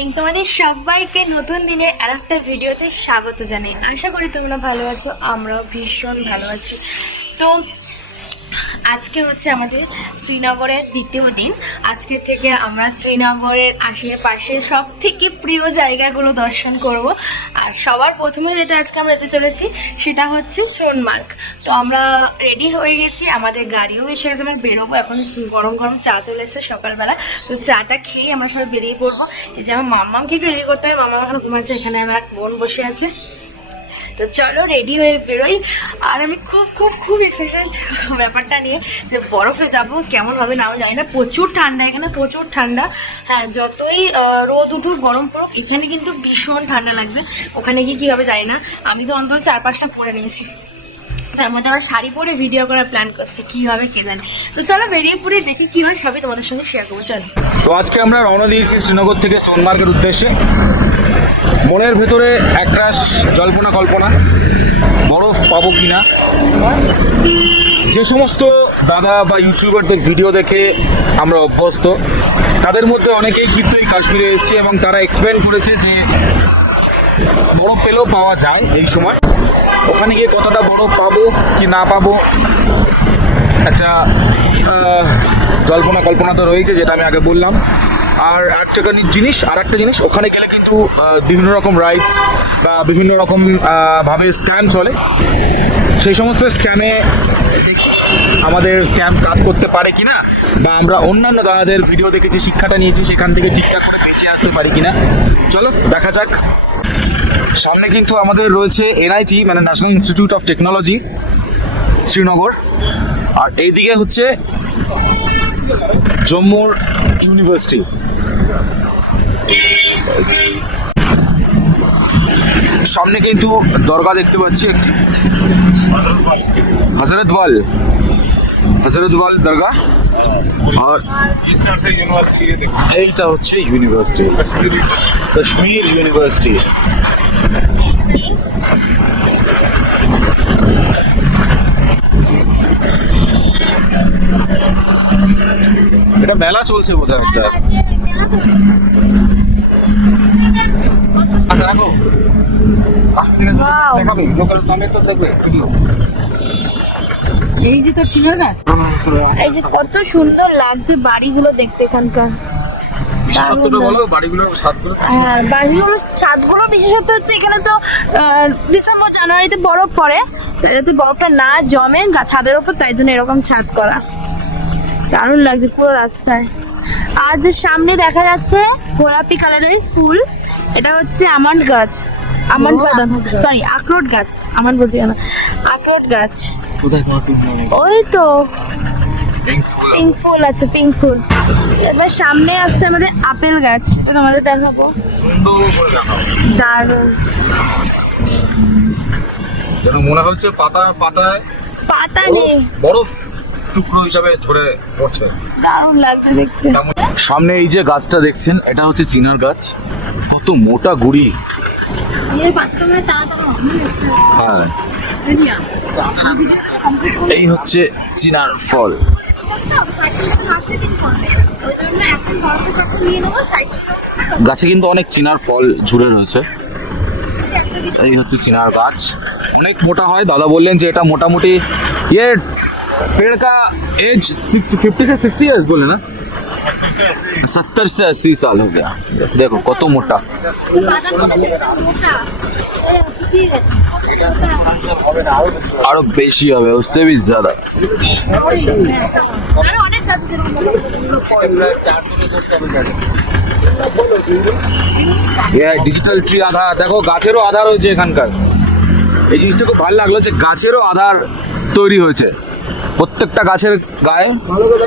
Morning, তোমাদের সবাইকে নতুন দিনে আরেকটা ভিডিওতে স্বাগত জানাই। আশা করি তোমরা ভালো আছো, আমরাও ভীষণ ভালো আছি। তো আজকে হচ্ছে আমাদের শ্রীনগরের দ্বিতীয় দিন। আজকে থেকে আমরা শ্রীনগরের আশেপাশে সব থেকে প্রিয় জায়গাগুলো দর্শন করব। আর সবার প্রথমে যেটা আজকে আমরা যেতে চলেছি সেটা হচ্ছে সোনমার্গ। তো আমরা রেডি হয়ে গেছি, আমাদের গাড়িও এসে গেছে, আমরা বেরোবো। এখন গরম গরম চা চলে এসেছে সকালবেলা, তো চাটা খেয়ে আমরা সবাই বেরিয়ে পড়বো। এই যে আমার মাম্মামকে একটু রেডি করতে হবে, মাম্মা এখন ঘুমাচ্ছে, এখানে আমার বোন বসে আছে। তো চলো রেডি হয়ে বেরোই। আর আমি খুব খুব খুব এক্সাইটেড ব্যাপারটা নিয়ে, যে বরফে যাব কেমন হবে না জানি না। প্রচুর ঠান্ডা এখানে, প্রচুর ঠান্ডা। হ্যাঁ, যতই রোদ উঠুক গরম পড়ুক, এখানে কিন্তু ভীষণ ঠান্ডা লাগছে। ওখানে গিয়ে কী হবে জানি না। আমি তো অন্তত 4-5টা পরে নিয়েছি, তার মধ্যে আবার শাড়ি পরে ভিডিও করার প্ল্যান করছে, কী হবে কে জানে। তো চলো বেরিয়ে পড়ে দেখি কী হয়, সবই তোমাদের সঙ্গে শেয়ার করবো। চলো। তো আজকে আমরা রওনা দিয়েছি শ্রীনগর থেকে সোনমার্গের উদ্দেশ্যে। মনের ভেতরে একরাশ জল্পনা কল্পনা, বরফ পাবো কিনা। যে সমস্ত দাদা বা ইউটিউবারদের ভিডিও দেখে আমরা অভ্যস্ত, তাদের মধ্যে অনেকেই কিন্তু এই কাশ্মীরে এসেছে এবং তারা এক্সপ্লেন করেছে যে বরফ পেলেও পাওয়া যায় এই সময়। ওখানে গিয়ে কতটা বরফ পাবো কি না পাবো একটা জল্পনা কল্পনা তো রয়েছে, যেটা আমি আগে বললাম। আর আরেকটা জিনিস, ওখানে গেলে কিন্তু বিভিন্ন রকম রাইডস বা বিভিন্ন রকম ভাবে স্ক্যাম চলে। সেই সমস্ত স্ক্যামে দেখি আমাদের স্ক্যাম কাজ করতে পারে কিনা, বা আমরা অন্যান্য দাদাদের ভিডিও দেখে যে শিক্ষাটা নিয়েছি সেখান থেকে ঠিকঠাক করে বেঁচে আসতে পারি কিনা। চলো দেখা যাক। সামনে কিন্তু আমাদের রয়েছে NIT, মানে National Institute of Technology Srinagar. আর এইদিকে হচ্ছে জম্মুর ইউনিভার্সিটি। সামনে কিন্তু দরগা দেখতে পাচ্ছি একটি, হজরতওয়াল দরগা। আর এইটা হচ্ছে ইউনিভার্সিটি, কাশ্মীর ইউনিভার্সিটি। এটা মেলা চলছে বোধহয় একটা। রাখো দেখাবে লোকাল টমেটো তো দেখবে ভিডিও। এই যে তোর ছিল না, এই যে কত সুন্দর লাগছে বাড়িগুলো দেখতে এখানকার। বিশেষত্বটা বলো বাড়িগুলোর ছাদগুলো। হ্যাঁ, বাড়িগুলোর ছাদগুলো বিশেষত্ব হচ্ছে এখানে তো ডিসেম্বর জানুয়ারিতে বরফ পড়ে, যাতে বরফটা না জমে ছাদের ওপর, তাই জন্য এরকম ছাদ করা। দারুণ লাগছে পুরো রাস্তায়। আর যে সামনে দেখা যাচ্ছে গোলাপি কালারের ফুল, এটা হচ্ছে আমন্ড গাছ, আখরোট গাছ, আমন্ড বলছি না, আখরোট গাছ। ওই তো পিঙ্ক ফুল আছে, পিঙ্ক ফুল। এবার সামনে আসছে আমাদের আপেল গাছ, এটা তোমাদের দেখাবো। দারুণ, যেন মনে হচ্ছে পাতা নেই, বরফ টুকরো হিসাবে ঝরে পড়ছে। দারুণ লাগছে দেখতে। সামনে এই যে গাছটা দেখছেন, এটা হচ্ছে চিনার গাছ। কত মোটা গুড়ি। হ্যাঁ, এই হচ্ছে চিনার ফল। গাছে কিন্তু অনেক চিনার ফল ঝুড়ে রয়েছে। এই হচ্ছে চিনার গাছ, অনেক মোটা হয়। দাদা বললেন যে এটা মোটামুটি पेड़ का एज 50 से 60 ईयर्स बोले ना, 70 से 80 साल हो गया। देखो কত মোটা। আরো বেশি হবে, उससे भी ज्यादा। ডিজিটাল ট্রি আধার, দেখো গাছেরও আধার হয়েছে এখানকার। এই জিনিসটা খুব ভালো লাগলো যে গাছেরও আধার তৈরি হয়েছে। প্রত্যেকটা গাছের গায়ে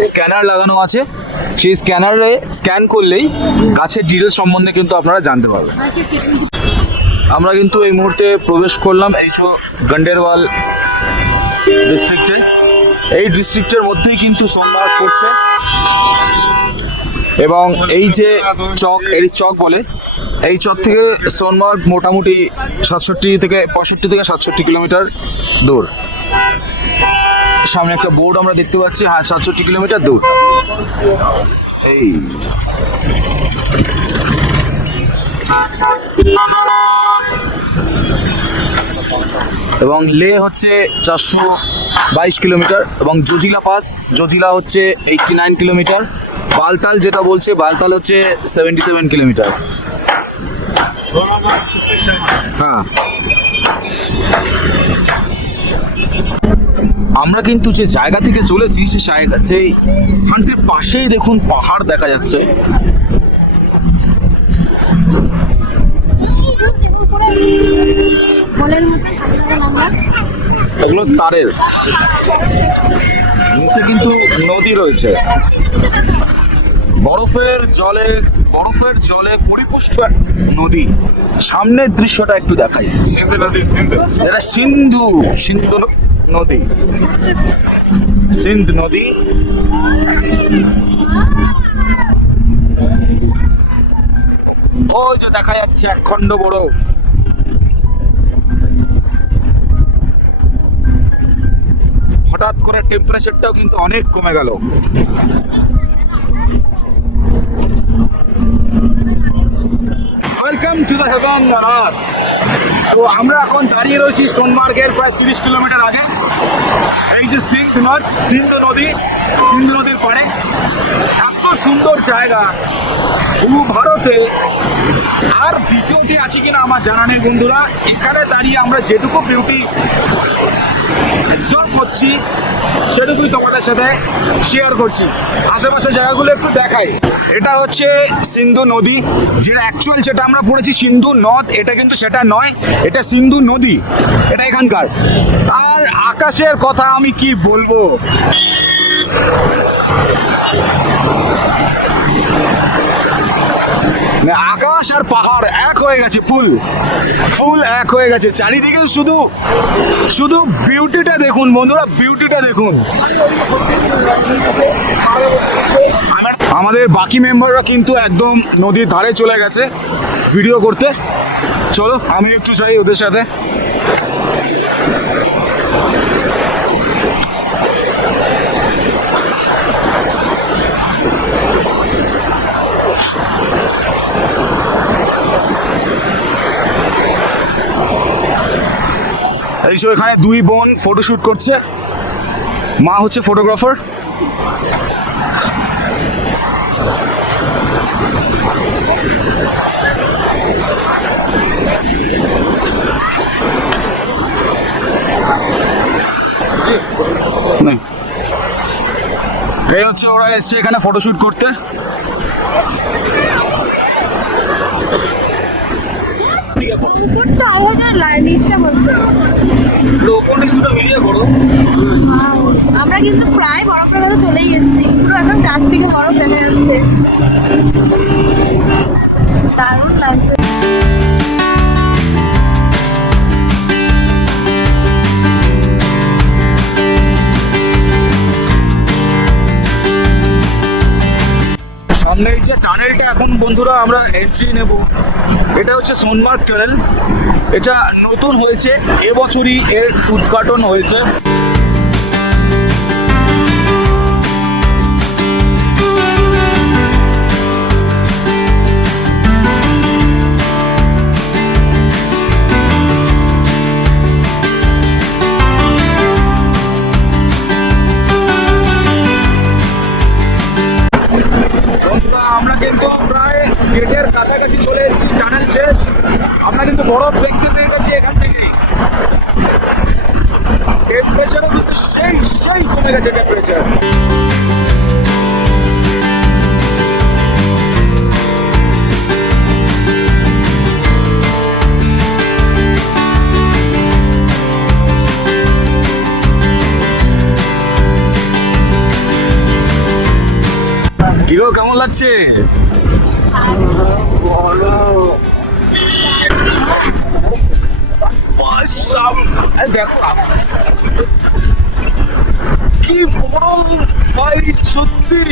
স্ক্যানার লাগানো আছে, সেই স্ক্যানারে স্ক্যান করলেই গাছের ডিটেলস সম্বন্ধে কিন্তু আপনারা জানতে পারবেন। আমরা কিন্তু এই মুহূর্তে প্রবেশ করলাম এই গন্ডেরওয়াল ডিস্ট্রিক্টে। এই ডিস্ট্রিক্টের মধ্যেই কিন্তু সোনমার্গ পড়ছে, এবং এই যে চক, এই চক বলে, এই চক থেকে সোনমার্গ মোটামুটি 65 থেকে 67 কিলোমিটার দূর। সামনে একটা বোর্ড আমরা দেখতে পাচ্ছি, হ্যাঁ 67 কিলোমিটার দূর। এই এবং লে হচ্ছে 422 কিলোমিটার, এবং জজিলা পাস, জজিলা হচ্ছে 89 কিলোমিটার, বালতাল যেটা বলছে বালতাল হচ্ছে 77 কিলোমিটার। হ্যাঁ, আমরা কিন্তু যে জায়গা থেকে চলেছি সে জায়গা, সেই স্থানটির পাশেই দেখুন পাহাড় দেখা যাচ্ছে। এগুলো তারের, নিচে কিন্তু নদী রয়েছে, বরফের জলে পরিপুষ্ট এক নদী। সামনের দৃশ্যটা একটু দেখাই, এটা সিন্ধু নদী, সিন্ধ নদী। ওই যে দেখা যাচ্ছে একখণ্ড বরফ। হঠাৎ করে টেম্পারেচারটাও কিন্তু অনেক কমে গেল। ওয়েলকাম টু দ্য হেভেন রাত। তো আমরা এখন দাঁড়িয়ে রয়েছি সোনমার্গের প্রায় 30 কিলোমিটার আগে। এই যে সিন্ধু নদীর পাড়ে এত সুন্দর জায়গা ভারতে আর দ্বিতীয়টি আছে কিনা আমার জানা নেই বন্ধুরা। এখানে দাঁড়িয়ে আমরা যেটুকু বিউটি এনজয় করছি সেটুকুই তোমাদের সাথে শেয়ার করছি। আশেপাশে জায়গাগুলো একটু দেখাই। এটা হচ্ছে সিন্ধু নদী, যেটা অ্যাকচুয়ালি যেটা আমরা পড়েছি সিন্ধু নদ, এটা কিন্তু সেটা নয়, এটা সিন্ধু নদী, এটা এখানকার। আর আকাশের কথা আমি কি বলবো, আকাশ আর পাহাড় এক হয়ে গেছে, ফুল এক হয়ে গেছে। চারিদিকে শুধু বিউটিটা দেখুন বন্ধুরা, বিউটিটা দেখুন। আমাদের বাকি মেম্বাররা কিন্তু একদম নদীর ধারে চলে গেছে ভিডিও করতে। চলো আমি একটু যাই ওদের সাথে। এই যে এখানে দুই বোন ফটোশুট করছে, মা হচ্ছে ফটোগ্রাফার। এই হচ্ছে ওরা এসছে এখানে ফটোশুট করতে। আমরা কিন্তু প্রায় বরফের মধ্যে চলেই এসেছি, পুরো এখন কাছ থেকে বরফ দেখা যাচ্ছে, দারুণ লাগছে। সামনে এই যে টানেলটা এখন বন্ধুরা আমরা এন্ট্রি নেব, এটা হচ্ছে সোনমার্গ টানেল। এটা নতুন হয়েছে, এবছরই এর উদ্ঘাটন হয়েছে। আমরা কিন্তু প্রায় গেটের কাছাকাছি চলে এসেছি, টানেল শেষ। আমরা কিন্তু বরফ দেখতে পেয়ে গেছি এখান থেকেই। টেম্পারেচারও কিন্তু সেই কমে গেছে টেম্পারেচার। কিরো কেমন লাগছে? দেখো কি বল ভাই, সত্যি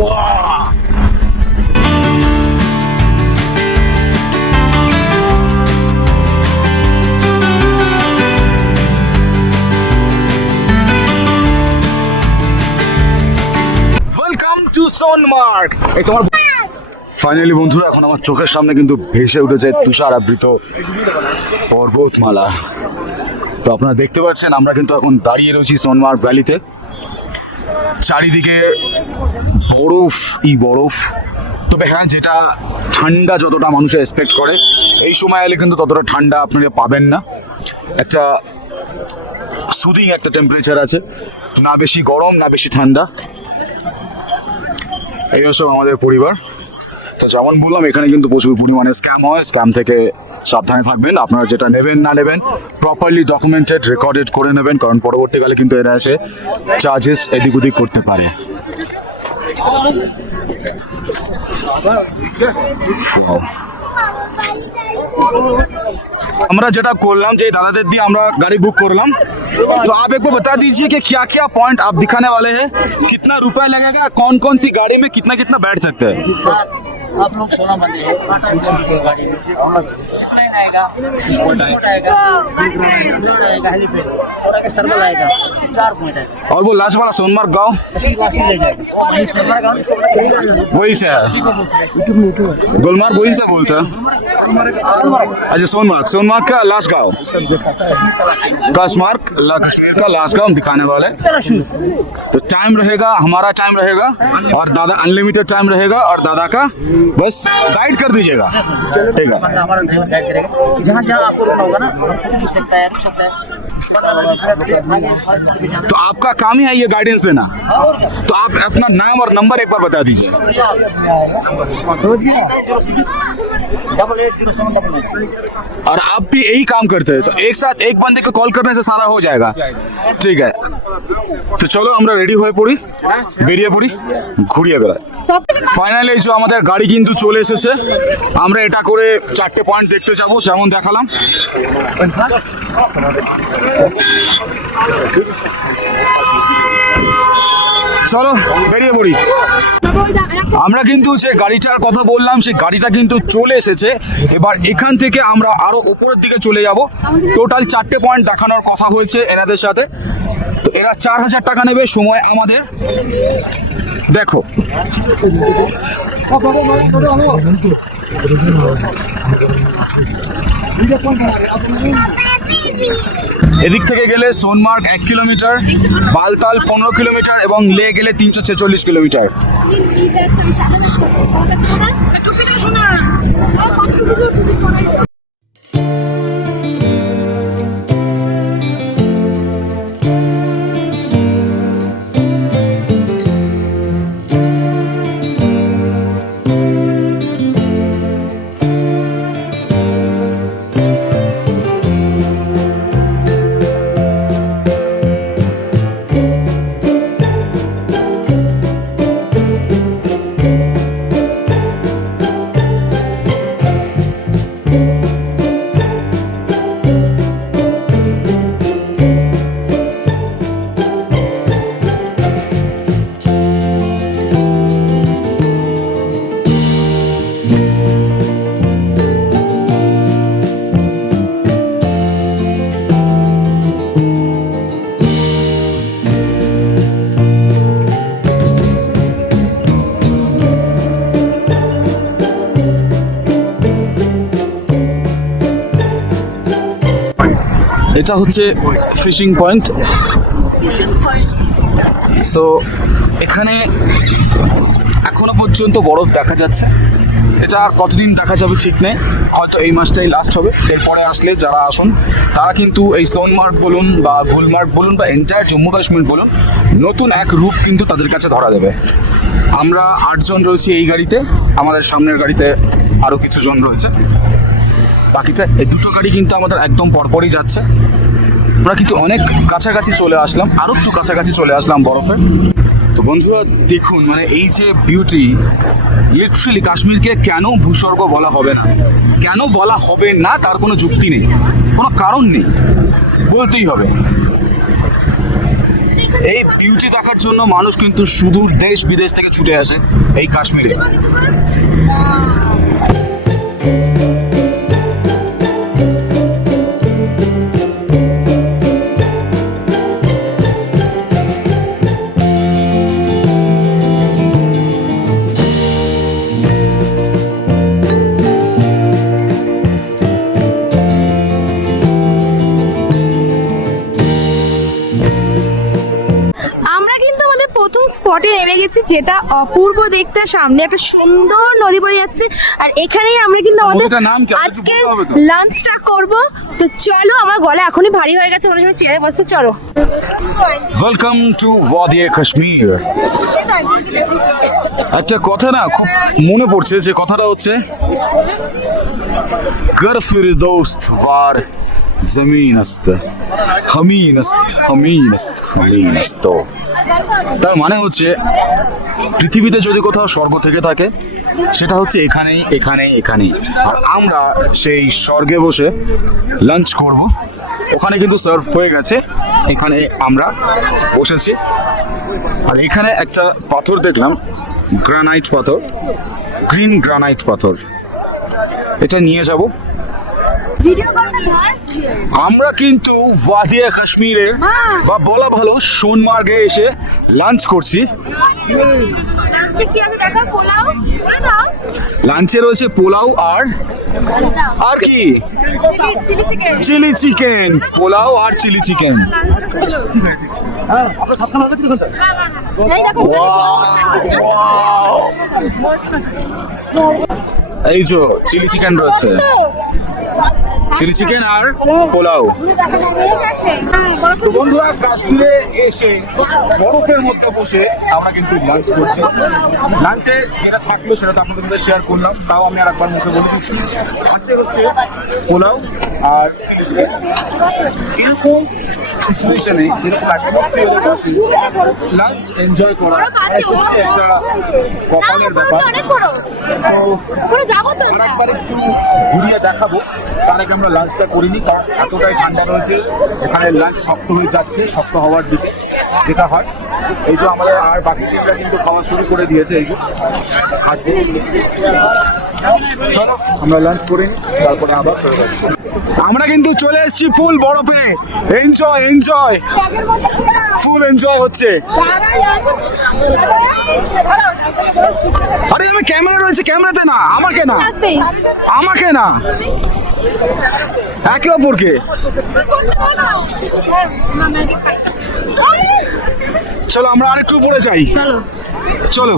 ওয়াও। সোনমার্গ। এই তোমার ফাইনালি বন্ধুরা এখন আমার চোখের সামনে কিন্তু ভেসে উঠেছে তুষার আবৃত পর্বতমালা। তো আপনারা দেখতে পাচ্ছেন আমরা কিন্তু এখন দাঁড়িয়ে রয়েছি সোনমার্গ ভ্যালিতে। চারিদিকে বরফ। তবে হ্যাঁ, যেটা ঠান্ডা যতটা মানুষের এক্সপেক্ট করে এই সময় এলে কিন্তু ততটা ঠান্ডা আপনারা পাবেন না। একটা সুদিং একটা টেম্পারেচার আছে, না বেশি গরম না বেশি ঠান্ডা। এই সব আমাদের পরিবার। তো যেমন বললাম এখানে কিন্তু প্রচুর পরিমাণে স্ক্যাম হয়, স্ক্যাম থেকে সাবধানে থাকবেন। আপনারা যেটা নেবেন না নেবেন প্রপারলি ডকুমেন্টেড রেকর্ডেড করে নেবেন, কারণ পরবর্তীকালে কিন্তু এরা এসে চার্জেস এদিক ওদিক করতে পারে। আমরা যেটা করলাম যে दादाদের দিয়ে আমরা गाड़ी बुक करलाम। तो आप एक बार बता दीजिए कि क्या क्या पॉइंट आप दिखाने वाले हैं, कितना रुपया लगेगा, कौन कौन सी गाड़ी में कितना कितना बैठ सकते हैं। आप लोग सोना बंदे हैं गाड़ी में प्लेन आएगा, स्पोर्ट आएगा, हेलीपैड और आगे सर्वल आएगा, 4 पॉइंट आएगा। और वो लास्ट वाला सोनमार्ग गाँव लास्ट ले जाएगा वही से है, गुलमार्ग वही से बोलते हैं। अच्छा सोनमार्ग का लास्ट गाँव, कश्मीर का लास्ट गाँव दिखाने वाले। तो टाइम रहेगा, हमारा टाइम रहेगा और दादा अनलिमिटेड टाइम रहेगा, और दादा का बस गाइड कर दीजिएगा, ठीक है। हमारा ड्राइवर गाइड करेगा, जहाँ जहाँ आपको रुकना होगा ना रुक सकता है। तो आपका काम ही है ये गाइडेंस देना। तो आप अपना नाम और नंबर एक बार बता दीजिए। 880799। और आप भी यही काम करते हैं, तो एक साथ एक बंदे को कॉल करने से सारा हो जाएगा, ठीक है। तो चलो আমরা রেডি হয়ে পড়ি, বেরিয়ে পড়ি, ঘুরিয়ে বেড়াই। ফাইনালি যে আমাদের গাড়ি কিন্তু চলে এসেছে। আমরা এটা করে 4টে পয়েন্ট দেখতে যাব, যেমন দেখালাম। চলো বেরিয়ে পড়ি। আমরা কিন্তু যে গাড়িটার কথা বললাম সেই গাড়িটা কিন্তু চলে এসেছে। এবার এখান থেকে আমরা আরো উপরের দিকে চলে যাব। টোটাল 4টে পয়েন্ট দেখানোর কথা হয়েছে এনাদের সাথে। তো এরা 4000 টাকা নেবে, সময় আমাদের দেখো। এদিক থেকে গেলে সোনমার্গ 1 কিলোমিটার, বালতাল 15 কিলোমিটার এবং লে গেলে 346 কিলোমিটার। এটা হচ্ছে ফিশিং পয়েন্ট। সো এখানে এখনো পর্যন্ত বরফ দেখা যাচ্ছে। এটা আর কতদিন দেখা যাবে ঠিক নেই, হয়তো এই মাসটাই লাস্ট হবে। এরপরে আসলে যারা আসুন তারা কিন্তু এই সোনমার্গ বলুন বা গুলমার্গ বলুন বা এন্টায়ার জম্মু কাশ্মীর বলুন, নতুন এক রূপ কিন্তু তাদের কাছে ধরা দেবে। আমরা 8 জন রয়েছি এই গাড়িতে, আমাদের সামনের গাড়িতে আরও কিছু জন রয়েছে। বাকিটা এই দুটো গাড়ি কিন্তু আমাদের একদম পরপরই যাচ্ছে। আমরা কিন্তু অনেক কাছাকাছি চলে আসলাম, আরও একটু কাছাকাছি চলে আসলাম বরফে। তো বন্ধুরা দেখুন, মানে এই যে বিউটি, লিটারালি কাশ্মীরকে কেন ভূস্বর্গ বলা হবে না, কেন বলা হবে না তার কোনো যুক্তি নেই, কোনো কারণ নেই, বলতেই হবে। এই বিউটি দেখার জন্য মানুষ কিন্তু সুদূর দেশ বিদেশ থেকে ছুটে আসে এই কাশ্মীরে। স্পটে নেমে গেছি, যেটা অপূর্ব দেখতে। সামনে একটা সুন্দর নদী বয়ে যাচ্ছে, আর এখানেই আমরা কিন্তু আমাদের নদীটার নাম কি? আমাকে আজকে বলতে হবে তো। লাঞ্চটা করব। তো চলো, আমার গলা এখনই ভারী হয়ে গেছে, মনে হয় চেয়ারে বসে। চলো। Welcome to Wadi-e Kashmir. একটা কথা না খুব মনে পড়ছে, যে কথাটা হচ্ছে कर फिर दोस्त वार जमीन است हमीन است हमीन است हमीन است। তার মানে হচ্ছে পৃথিবীতে যদি কোথাও স্বর্গ থেকে থাকে সেটা হচ্ছে এখানেই এখানেই এখানেই। আর আমরা সেই স্বর্গে বসে লাঞ্চ করব। ওখানে কিন্তু সার্ভ হয়ে গেছে, এখানে আমরা বসেছি। আর এখানে একটা পাথর দেখলাম, গ্রানাইট পাথর, গ্রিন গ্রানাইট পাথর, এটা নিয়ে যাব। আমরা কিন্তু ওয়াদিয়া কাশ্মীরের বা বলা ভালো সোনমার্গে এসে লাঞ্চ করছি। লাঞ্চে রয়েছে পোলাও আর কি চিলি চিকেন, পোলাও আর চিলি চিকেন। এই যে চিলি চিকেন রয়েছে, চিলি চিকেন আর পোলাও। তো বন্ধুরা, কাশ্মীরে এসে বরফের মধ্যে বসে আমরা কিন্তু লাঞ্চ করছি। লাঞ্চে যেটা থাকলো সেটা তো আপনাদের সাথে শেয়ার করলাম, তাও আমি আর একবার মধ্যে বলে দিচ্ছি। আছে হচ্ছে পোলাও আর চিলি চিকেন। এরকম সিচুয়েশনে এরকম লাঞ্চ এনজয় করা সত্যি একটা কপালের ব্যাপার। তো আরেকবার একটু ঘুরিয়ে দেখাবো, তার আগে আমরা লাঞ্চটা করিনি, কারণ এতটাই ঠান্ডা রয়েছে এখানে। লাঞ্চ শক্ত হয়ে যাচ্ছে, শক্ত হওয়ার দিকে যেটা হয়। এই যে আমাদের আর বাকি টিমরা কিন্তু খাওয়া শুরু করে দিয়েছে। এই যে খাচ্ছে। চলো আমরা লাঞ্চ করিনি, তারপরে আবার ফেরত আসছি। আমরা কিন্তু চলে এসেছি ফুল বরফে। এনজয় এনজয়, ফুল এনজয় হচ্ছে। আরে আমি ক্যামেরা রয়েছে, ক্যামেরাতে না, আমাকে না, আমাকে না, একে অপরকে। চলো আমরা আরেকটু উপরে যাই, চলো।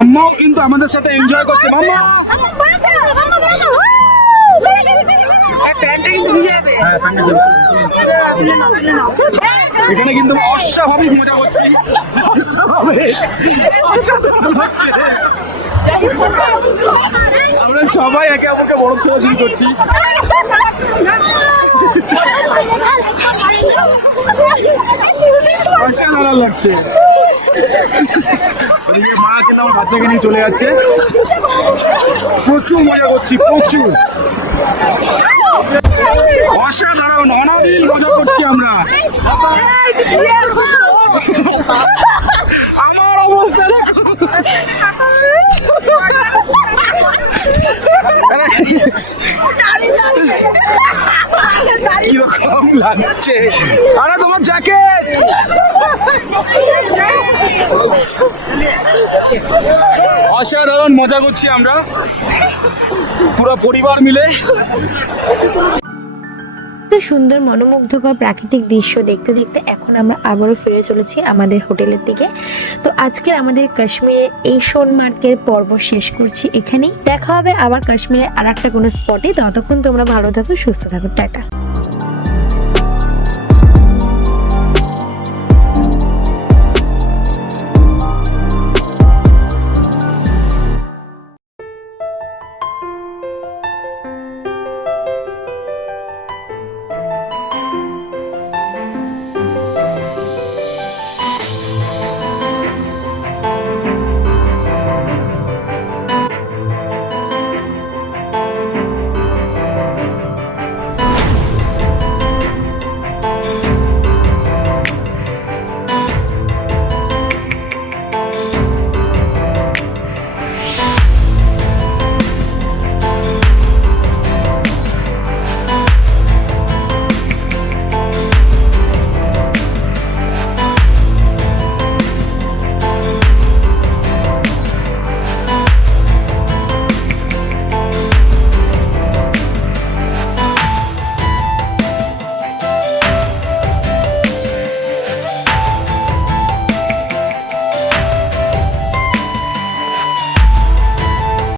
মাম্মাও কিন্তু আমাদের সাথে এনজয় করছে। মাম্মা এখানে কিন্তু অস্বাভাবিক মজা করছি, অস্বাভাবিক, অসাধারণ হচ্ছে। আমরা সবাই একে অপরকে বরফ ছোড়াছুড়ি করছি। অসাধারণ লাগছে। ওদিকে মা কিন্তু আমার বাচ্চাকে নিয়ে চলে যাচ্ছে। প্রচুর মজা করছি, প্রচুর, অসাধারণ, অনাবিল মজা করছি আমরা। আমার অবস্থা দেখো, কিরকম লাগছে। আরে তোমার জ্যাকেট। অসাধারণ মজা করছি আমরা পুরো পরিবার মিলে। সুন্দর মনোমুগ্ধকর প্রাকৃতিক দৃশ্য দেখতে দেখতে এখন আমরা আবারও ফিরে চলেছি আমাদের হোটেলের দিকে। তো আজকে আমাদের কাশ্মীরের এই সোনমার্গের পর্ব শেষ করছি এখানেই। দেখা হবে আবার কাশ্মীরের আর একটা কোনো স্পটে। ততক্ষণ তোমরা ভালো থাকো, সুস্থ থাকো, টাটা।